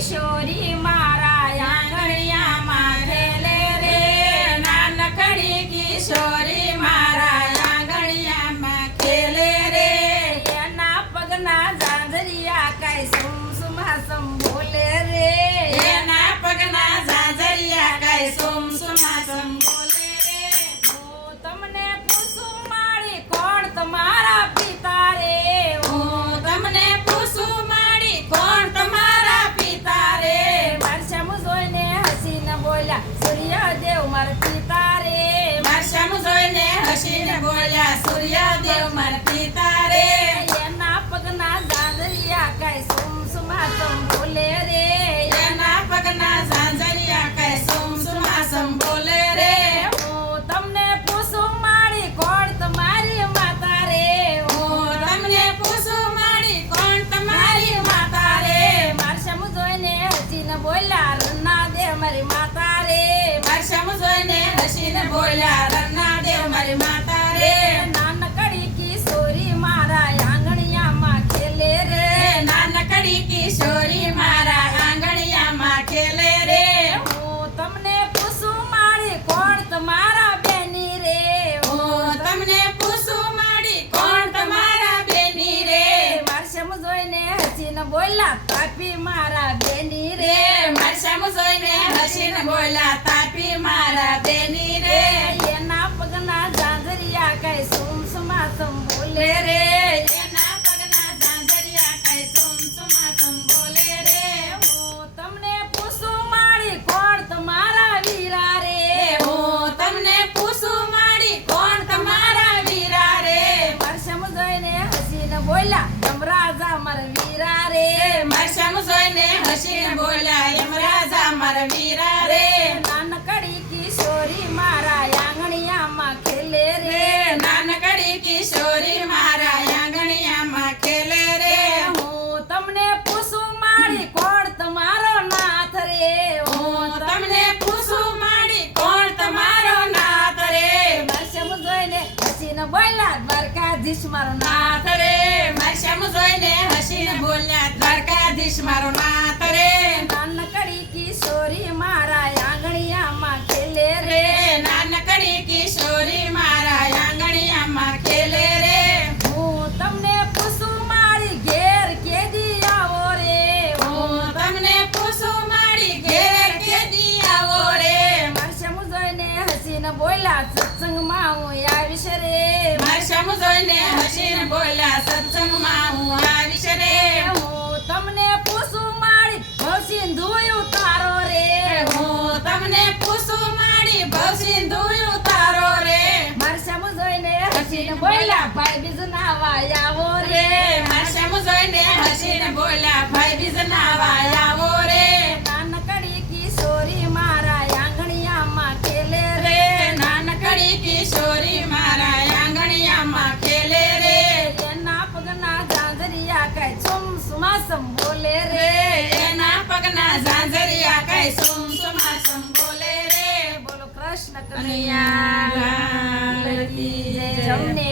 કિશોરી મારા આંગણિયામાં ખેલે રે નાનકડી કિશોરી મારા આંગણિયામાં ખેલે રે એના પગના ઝાંઝરિયા કઈ સુમસુમાસમ બોલે રે એના પગના ઝાંઝરિયા કઈ સુમસુમાસમ બોલે રે હું તમને પૂછું મારી કોણ તમારા પિતા રે હું તમને પૂછું મારી કોણ તમારા પિતા રે મારશામ જોઈને હસીને બોલ્યા સૂર્યદેવ મારા પિતા રે મારશામ જોઈને હસીને બોલ્યા સૂર્યદેવ મારા પિતા રે એના પગના ઝાંઝરિયા કઈ સુમસુમાસમ બોલે રે એના પગના ઝાંઝરિયા કઈ સુમસુમાસમ બોલે રે હું તમને પૂછું મારી કોણ તમારી માતા રે હું તમને પૂછું મારી કોણ તમારી માતા રે મારશામ જોઈને હસીને બોલ્યા રન્ના દેવ મારી માતા રે મારશામ જોઈને હસીને બોલ્યા રન્ના દેવ મારી માતા રે નાનકડી કિશોરી મારા આંગણિયામાં ખેલે રે નાનકડી કિશોરી મારા આંગણિયામાં ખેલે રે હું તમને પૂછું મારી કોણ તમારા બેની રે હું તમને પૂછું મારી કોણ તમારા બેની રે મારશામ જોઈને હસીને બોલ્યા તાપી મારા બેની રે મારશામ જોઈને હસીને બોલ્યા તાપી મારા બેની રે એના પગના ઝાંઝરિયા કઈ સુમસુમાસમ બોલે રે એના પગના ઝાંઝરિયા કઈ સુમસુમાસમ બોલે રે હું તમને પૂછું મારી કોણ તમારા વીરા રે હું તમને પૂછું મારી કોણ તમારા વીરા રે મારશામ જોઈને હસીને બોલ્યા યમરાજા મારા વીરા રે મારશામ જોઈને હસીને બોલ્યા યમરાજા મારા વીરા રે નાનકડી કિશોરી મારા આંગણિયામાં ખેલે રે નાનકડી કિશોરી મારા આંગણિયામાં ખેલે રે હું તમને પૂછું મારી કોણ તમારો નાથ રે હું તમને પૂછું મારી કોણ તમારો નાથ રે મારશામ જોઈને હસીને બોલ્યા દ્વારકાધીશ મારો નાથ રે મારશામ જોઈને હસીને બોલ્યા દ્વારકાધીશ મારો નાથ રે નાનકડી કિશોરી મારા આંગણિયામાં ખેલે રે નાનકડી કિશોરી મારા આંગણિયામાં ખેલે રે હું તમને પૂછું મારી ઘેર કેદી આવો રે હું તમને પૂછું મારી ઘેર કેદી આવો રે મારશામ જોઈને હસીને બોલ્યા સત્સંગમાં હું આવીશ રે મારશામ જોઈને હસીને બોલ્યા સત્સંગમાં હું આવીશ રે હું તમને પૂછું મારી ભવસિંધુ ઉતારો રે હું તમને પૂછું મારી ભવસિંધુ ઉતારો રે મારશામ જોઈને હસીને બોલ્યા ભાઈ બીજ નાવા આવો રે મારશામ જોઈને હસીને બોલ્યા ભાઈ બીજ નાવા આવો રે નાનકડી કિશોરી મારા આંગણિયામાં ખેલે રે નાનકડી કિશોરી મારા આંગણિયામાં ખેલે રે એના પગના ઝાંઝરિયા કઈ સુમસુમાસમ બોલે રે એના પગના ઝાંઝરિયા કઈ સુમસુમાસમ બોલે રે બોલો કૃષ્ણ કનૈયા લાલ કી જય.